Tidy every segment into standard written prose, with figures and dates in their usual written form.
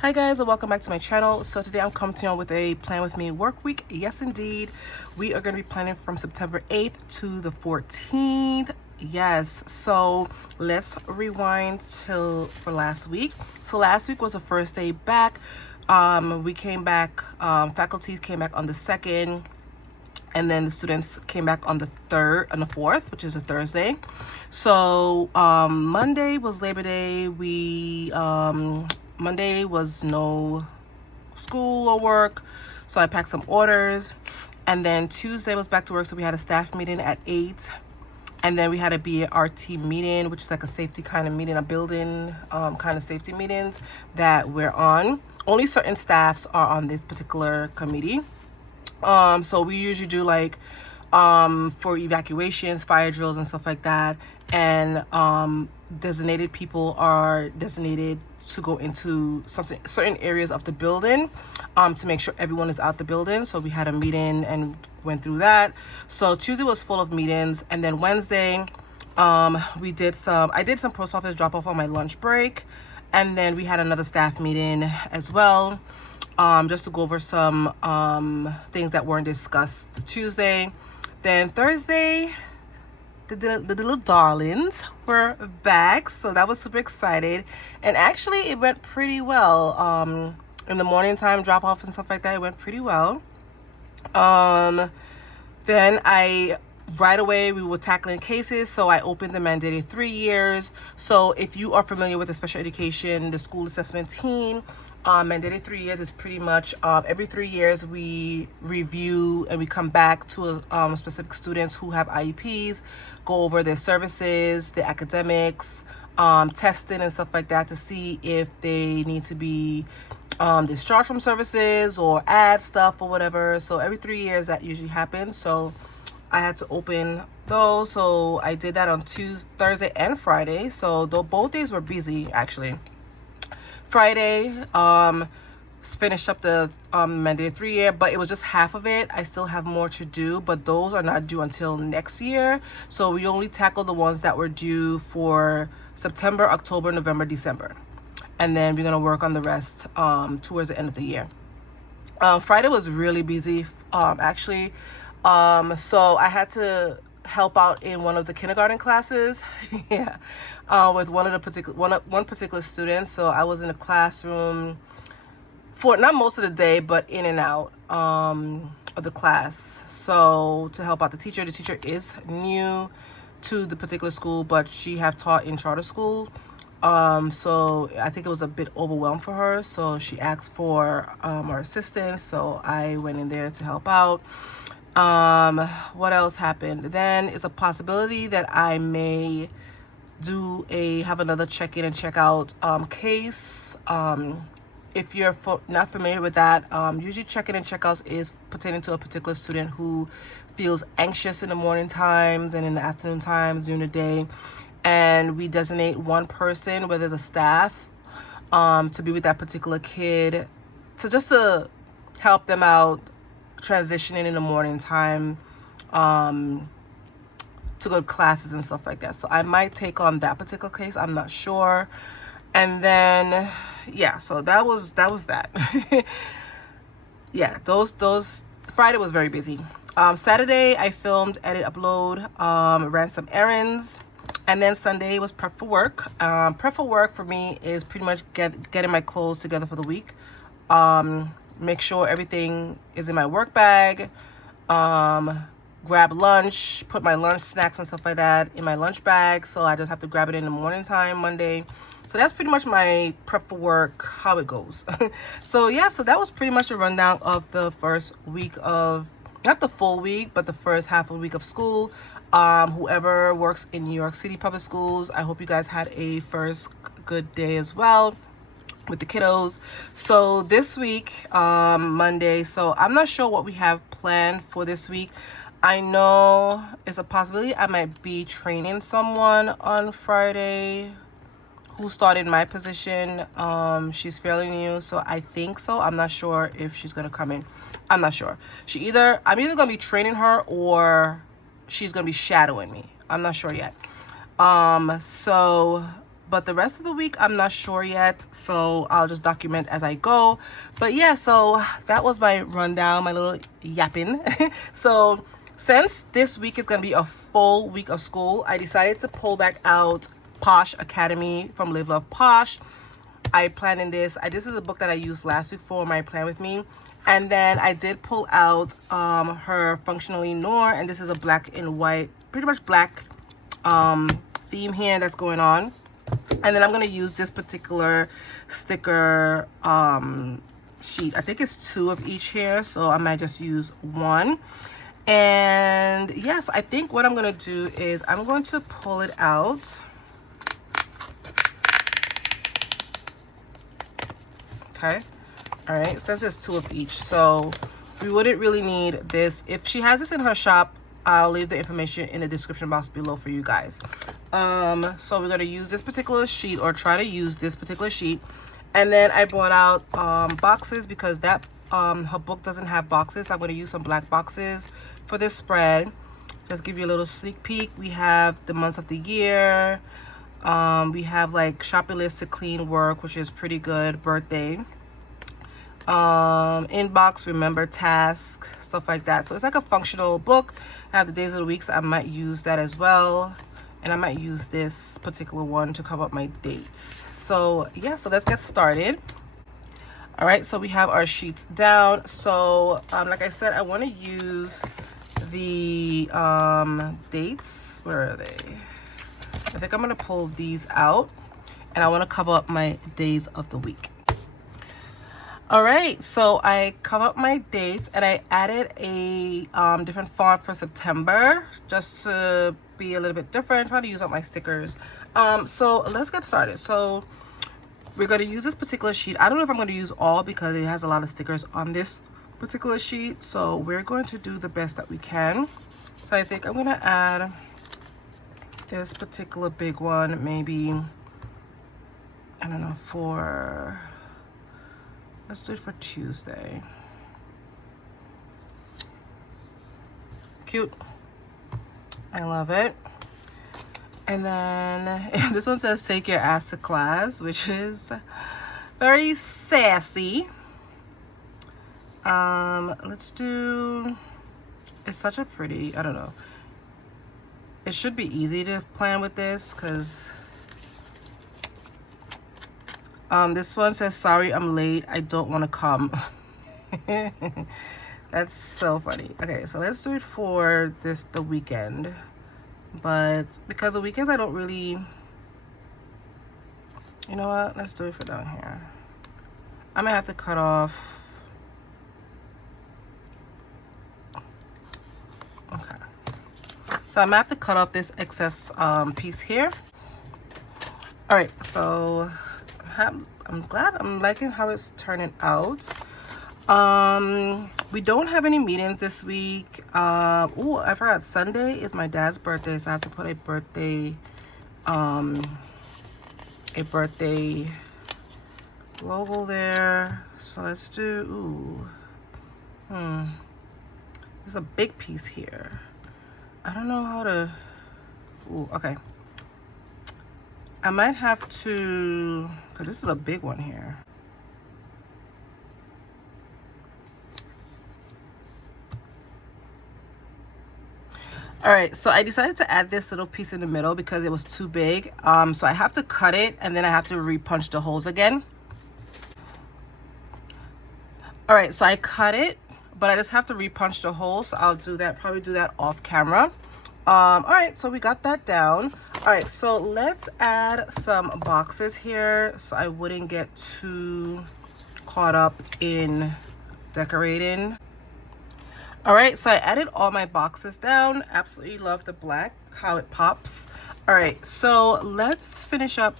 Hi guys, and welcome back to my channel. So today I'm coming to you with a plan with me work week. Yes indeed, we are going to be planning from September 8th to the 14th. Yes, so let's rewind for last week. So last week was the first day back. We came back, faculties came back on the 2nd, and then the students came back on the 4th, which is a Thursday. So Monday was Labor Day. Monday was no school or work, so I packed some orders. And then Tuesday was back to work, so we had a staff meeting at 8. And then we had a BART meeting, which is like a safety kind of meeting, a building kind of safety meetings that we're on. Only certain staffs are on this particular committee. So we usually do like for evacuations, fire drills and stuff like that. And designated people are designated to go into certain areas of the building to make sure everyone is out the building. So we had a meeting and went through that. So Tuesday was full of meetings, and then Wednesday I did some post office drop off on my lunch break, and then we had another staff meeting as well, just to go over some things that weren't discussed Tuesday. Then Thursday, the little darlings were back, so that was super excited. And actually it went pretty well. In the morning time drop off and stuff like that, it went pretty well. Then right away we were tackling cases, so I opened the mandated 3 years. So if you are familiar with the special education, the school assessment team, mandated 3 years is pretty much every 3 years we review and we come back to specific students who have IEPs, go over their services, their academics, testing and stuff like that to see if they need to be discharged from services or add stuff or whatever. So every 3 years that usually happens. So I had to open those. So I did that on Thursday and Friday. So both days were busy actually. Friday, finished up the mandated 3 year, but it was just half of it. I still have more to do, but those are not due until next year. So we only tackled the ones that were due for September, October, November, December. And then we're going to work on the rest towards the end of the year. Friday was really busy, actually. So I had to help out in one of the kindergarten classes. Yeah, with one particular student. So I was in a classroom for not most of the day, but in and out of the class, so to help out the teacher. The teacher is new to the particular school, but she have taught in charter school, so I think it was a bit overwhelmed for her, so she asked for our assistance. So I went in there to help out. What else happened? Then it's a possibility that I may have another check-in and check-out case. If you're not familiar with that, usually check-in and check-outs is pertaining to a particular student who feels anxious in the morning times and in the afternoon times during the day, and we designate one person, whether it's a staff, to be with that particular kid, to help them out transitioning in the morning time to go to classes and stuff like that. So I might take on that particular case, I'm not sure. And then yeah, so that was that. Yeah, those Friday was very busy. Saturday I filmed, edit, upload, ran some errands, and then Sunday was prep for work. Prep for work for me is pretty much getting my clothes together for the week. Make sure everything is in my work bag, grab lunch, put my lunch snacks and stuff like that in my lunch bag, so I just have to grab it in the morning time Monday. So that's pretty much my prep for work, how it goes. So yeah, so that was pretty much a rundown of the first week of, not the full week, but the first half of the week of school. Whoever works in New York City public schools, I hope you guys had a first good day as well with the kiddos. So this week, Monday, so I'm not sure what we have planned for this week. I know it's a possibility I might be training someone on Friday who started my position. She's fairly new, so I think so. I'm not sure if she's gonna come in. I'm not sure. I'm either gonna be training her or she's gonna be shadowing me. I'm not sure yet. So but the rest of the week I'm not sure yet, so I'll just document as I go. But yeah, so that was my rundown, my little yapping. So since this week is going to be a full week of school, I decided to pull back out POSH Academy from Live Love Posh. I planned in this. This is a book that I used last week for my Plan With Me. And then I did pull out her Functionally NOIR, and this is a black and white, pretty much black theme here that's going on. And then I'm going to use this particular sticker sheet. I think it's 2 of each here, so I might just use 1. And yes, I think what I'm going to do is I'm going to pull it out. Okay. All right, since it's 2 of each, so we wouldn't really need this. If she has this in her shop, I'll leave the information in the description box below for you guys. So we're going to use this particular sheet, or try to use this particular sheet. And then I brought out boxes, because that her book doesn't have boxes. I'm going to use some black boxes for this spread. Just give you a little sneak peek. We have the months of the year. We have like shopping list to clean work, which is pretty good. Birthday. Inbox, remember, task, stuff like that. So it's like a functional book. I have the days of the week, so I might use that as well. And I might use this particular one to cover up my dates. So yeah, so let's get started. All right, so we have our sheets down. So like I said, I want to use the dates. Where are they? I think I'm going to pull these out, and I want to cover up my days of the week. All right, so I cover up my dates, and I added a different font for September, just to be a little bit different, trying to use up my stickers. So let's get started. So we're going to use this particular sheet. I don't know if I'm going to use all, because it has a lot of stickers on this particular sheet. So we're going to do the best that we can. So I think I'm going to add this particular big one, maybe, I don't know, let's do it for Tuesday. Cute. I love it. And then this one says take your ass to class, which is very sassy. Let's do, it's such a pretty, I don't know. It should be easy to plan with this, because this one says, sorry, I'm late. I don't want to come. That's so funny. Okay, so let's do it for the weekend. But because the weekends I don't really, you know what? Let's do it for down here. I might have to cut off. Okay. So I might have to cut off this excess piece here. All right, so I'm glad, I'm liking how it's turning out. We don't have any meetings this week. Oh, I forgot, Sunday is my dad's birthday, so I have to put a birthday logo there. So let's do, there's a big piece here. I don't know how to, okay. I might have to, because this is a big one here. All right, so I decided to add this little piece in the middle because it was too big. So I have to cut it, and then I have to repunch the holes again. All right, so I cut it, but I just have to repunch the holes. So I'll do that, probably do that off camera. All right, so we got that down. All right, so let's add some boxes here so I wouldn't get too caught up in decorating. All right, so I added all my boxes down. Absolutely love the black, how it pops. All right, so let's finish up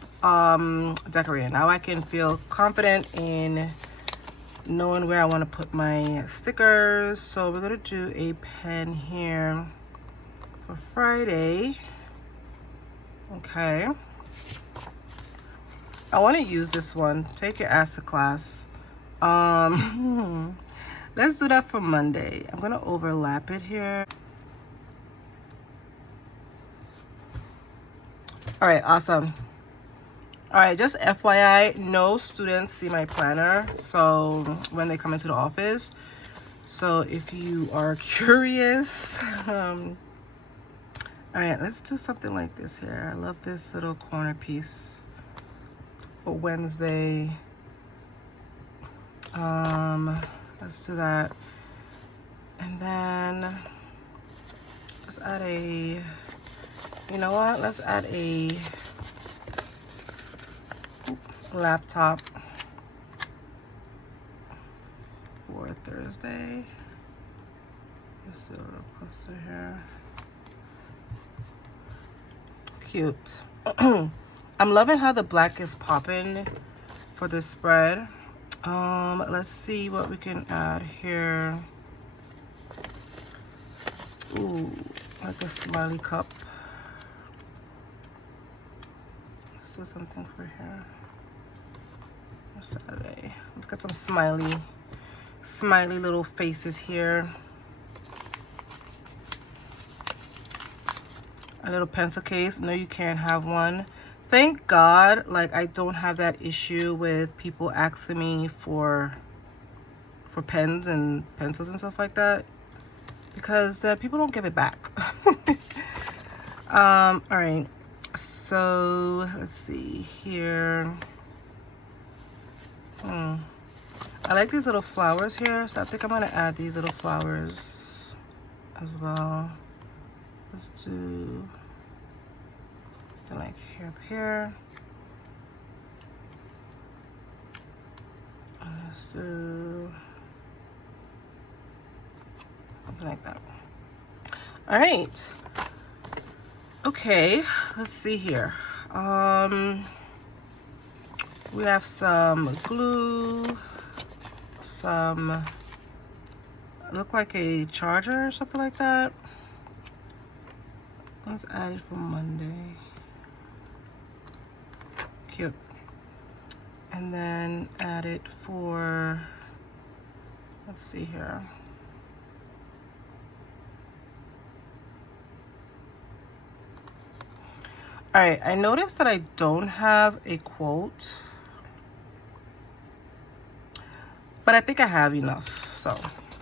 decorating. Now I can feel confident in knowing where I want to put my stickers. So we're gonna do a pen here for Friday. Okay, I want to use this one, take your ass to class. Let's do that for Monday. I'm gonna overlap it here. All right, awesome. All right, just FYI, no students see my planner, so when they come into the office. So if you are curious, all right, let's do something like this here. I love this little corner piece for Wednesday. Let's do that. And then let's add a, you know what? Let's add a laptop for Thursday. Let's do a little poster here. Cute. I'm loving how the black is popping for this spread. Let's see what we can add here. Ooh, like a smiley cup. Let's do something for here. Saturday. Let's get some smiley little faces here. A little pencil case. No, you can't have one. Thank God, like, I don't have that issue with people asking me for pens and pencils and stuff like that, because people don't give it back. All right, so let's see here. I like these little flowers here, so I think I'm gonna add these little flowers as well. Let's do like here, up here. Let's do something like that. All right. Okay, let's see here. We have some glue, some look like a charger or something like that. Let's add it for Monday. Cute. And then add it for, let's see here. All right, I noticed that I don't have a quote, but I think I have enough. So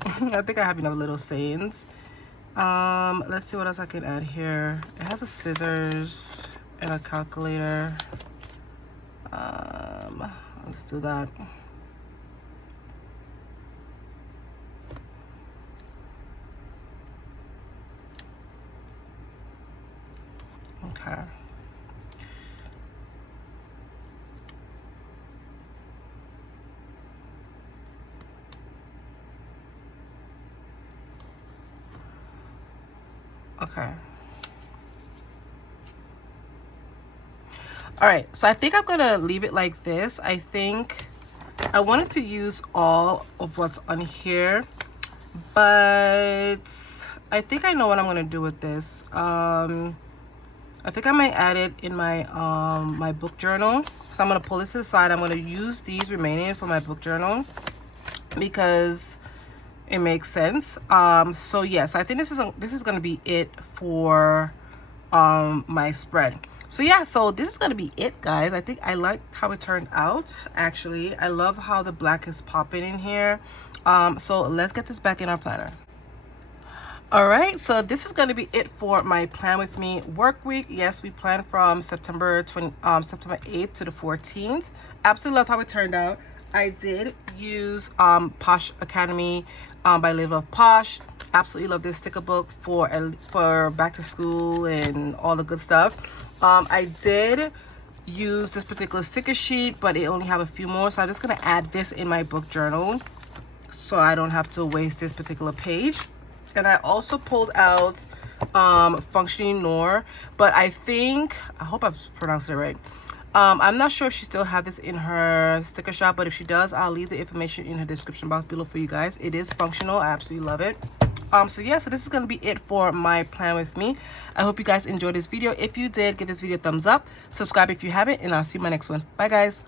I think I have enough little sayings. Let's see what else I can add here. It has a scissors and a calculator. Let's do that. Okay. Okay. All right, so I think I'm gonna leave it like this. I think I wanted to use all of what's on here, but I think I know what I'm gonna do with this. I think I might add it in my my book journal. So I'm gonna pull this to the side. I'm gonna use these remaining for my book journal because it makes sense. So yes, I think this is gonna be it for my spread. So yeah, so this is gonna be it, guys. I think I like how it turned out. Actually, I love how the black is popping in here. So let's get this back in our planner. All right, so this is going to be it for my plan with me work week. Yes, we planned from September 8th to the 14th. Absolutely love how it turned out. I did use POSH Academy by Live Love POSH. Absolutely love this sticker book for back to school and all the good stuff. I did use this particular sticker sheet, but it only have a few more, so I'm just going to add this in my book journal so I don't have to waste this particular page. And I also pulled out Functioning NOIR, but I hope I've pronounced it right. I'm not sure if she still has this in her sticker shop, but if she does, I'll leave the information in her description box below for you guys. It is functional. I absolutely love it. So yeah, so this is going to be it for my plan with me. I hope you guys enjoyed this video. If you did, give this video a thumbs up, subscribe if you haven't, and I'll see you in my next one. Bye guys.